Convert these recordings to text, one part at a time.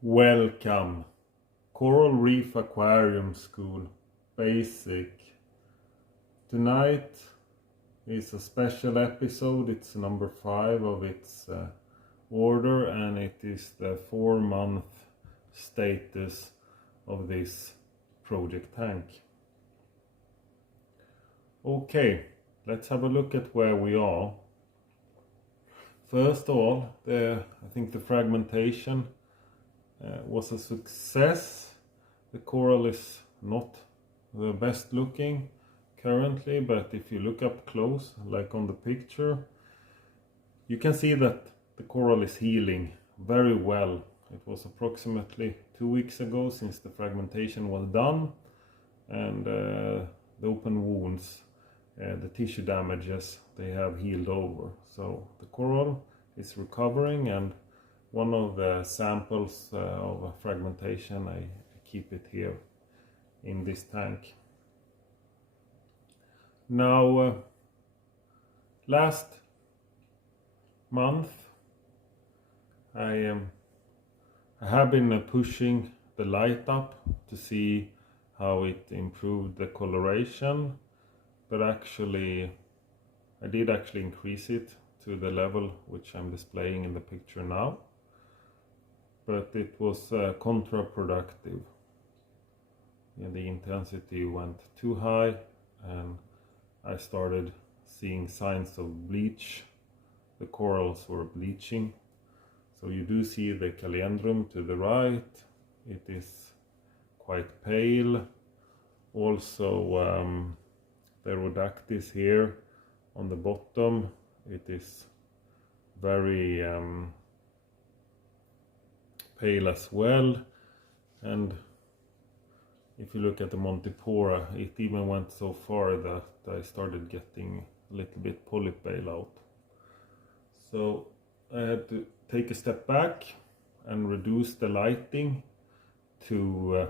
Welcome, Coral Reef Aquarium School Basic. Tonight is a special episode. It's number 5 of its order, and it is the 4-month status of this project tank. Okay, let's have a look at where we are. First of all, I think the fragmentation was a success. The coral is not the best looking currently, but if you look up close, like on the picture, you can see that the coral is healing very well. It was approximately 2 weeks ago since the fragmentation was done, and the open wounds, the tissue damages, they have healed over. So the coral is recovering, and one of the samples of fragmentation, I keep it here in this tank. Now, last month I have been pushing the light up to see how it improved the coloration, but actually I did actually increase it to the level which I'm displaying in the picture now. But it was counterproductive. The intensity went too high, and I started seeing signs of bleach. The corals were bleaching. So you do see the calendrum to the right. It is quite pale. Also the rhodactis here on the bottom, it is very pale as well. And if you look at the Montipora, it even went so far that I started getting a little bit polyp bailout. So I had to take a step back and reduce the lighting to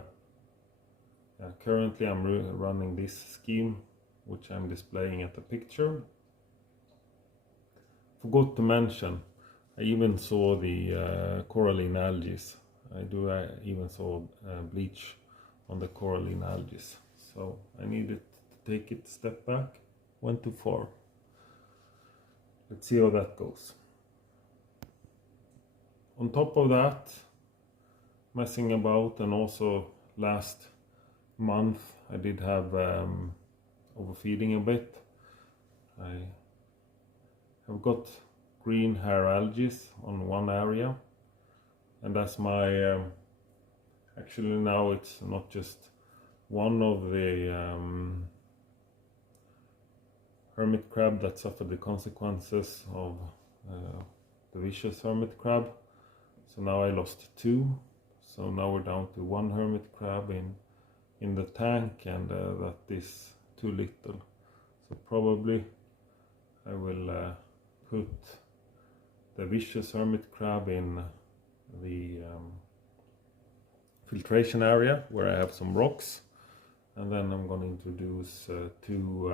currently I'm running this scheme which I'm displaying at the picture. Forgot to mention, I even saw the coralline algae. I even saw bleach on the coralline algae. So I needed to take it a step back. Went too far. Let's see how that goes. On top of that, messing about, and also last month I did have overfeeding a bit. I have got green hair algae on one area, and that's my actually now it's not just one of the hermit crab that suffered the consequences of the vicious hermit crab. So now I lost 2, so now we're down to 1 hermit crab in the tank, and that is too little. So probably I will put the vicious hermit crab in the filtration area where I have some rocks, and then I'm going to introduce two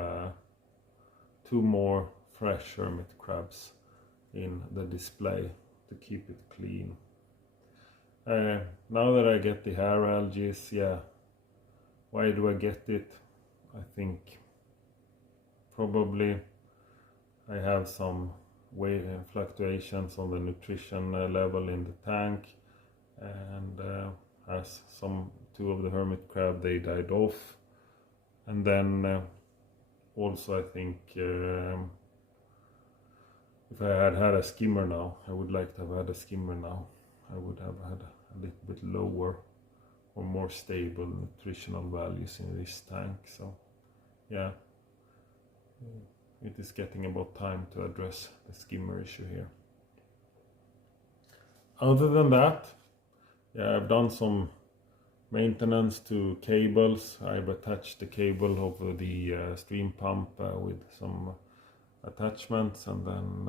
more fresh hermit crabs in the display to keep it clean. Now that I get the hair algae, yeah, why do I get it? I think probably I have some weight fluctuations on the nutrition level in the tank, and as 2 of the hermit crab, they died off. And then also I think if I had had a skimmer now, I would like to have had a skimmer now, I would have had a little bit lower or more stable nutritional values in this tank. So yeah, it is getting about time to address the skimmer issue here. Other than that, yeah, I've done some maintenance to cables. I've attached the cable over the stream pump with some attachments, and then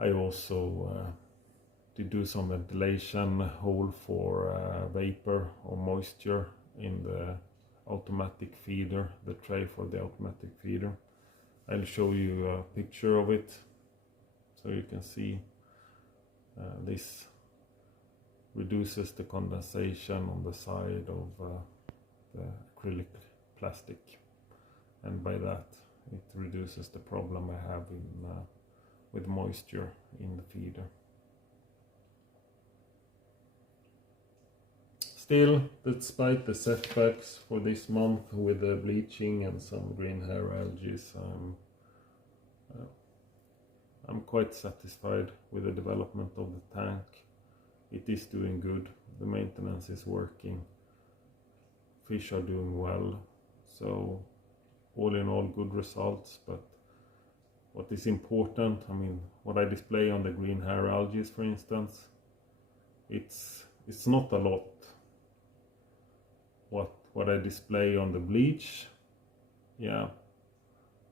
I also did do some ventilation hole for vapor or moisture in the automatic feeder, the tray for the automatic feeder. I'll show you a picture of it so you can see this reduces the condensation on the side of the acrylic plastic, and by that it reduces the problem I have with moisture in the feeder. Still, despite the setbacks for this month with the bleaching and some green hair algae, I'm quite satisfied with the development of the tank. It is doing good, the maintenance is working, fish are doing well, so all in all good results. But what is important, I mean, what I display on the green hair algae, for instance, it's not a lot. What I display on the bleach, yeah,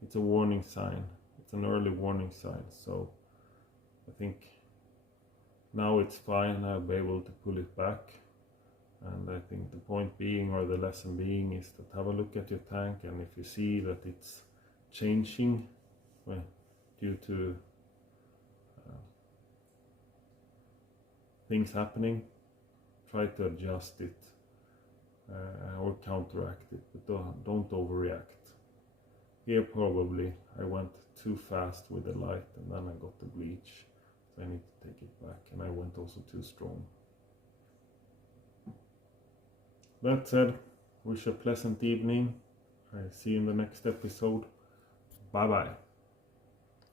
it's a warning sign. It's an early warning sign. So I think now it's fine. I'll be able to pull it back. And I think the point being, or the lesson being, is that have a look at your tank, and if you see that it's changing due to things happening, try to adjust it or counteract it, but don't overreact. Here probably I went too fast with the light, and then I got the bleach, so I need to take it back, and I went also too strong. That said, wish a pleasant evening. I see you in the next episode. Bye bye.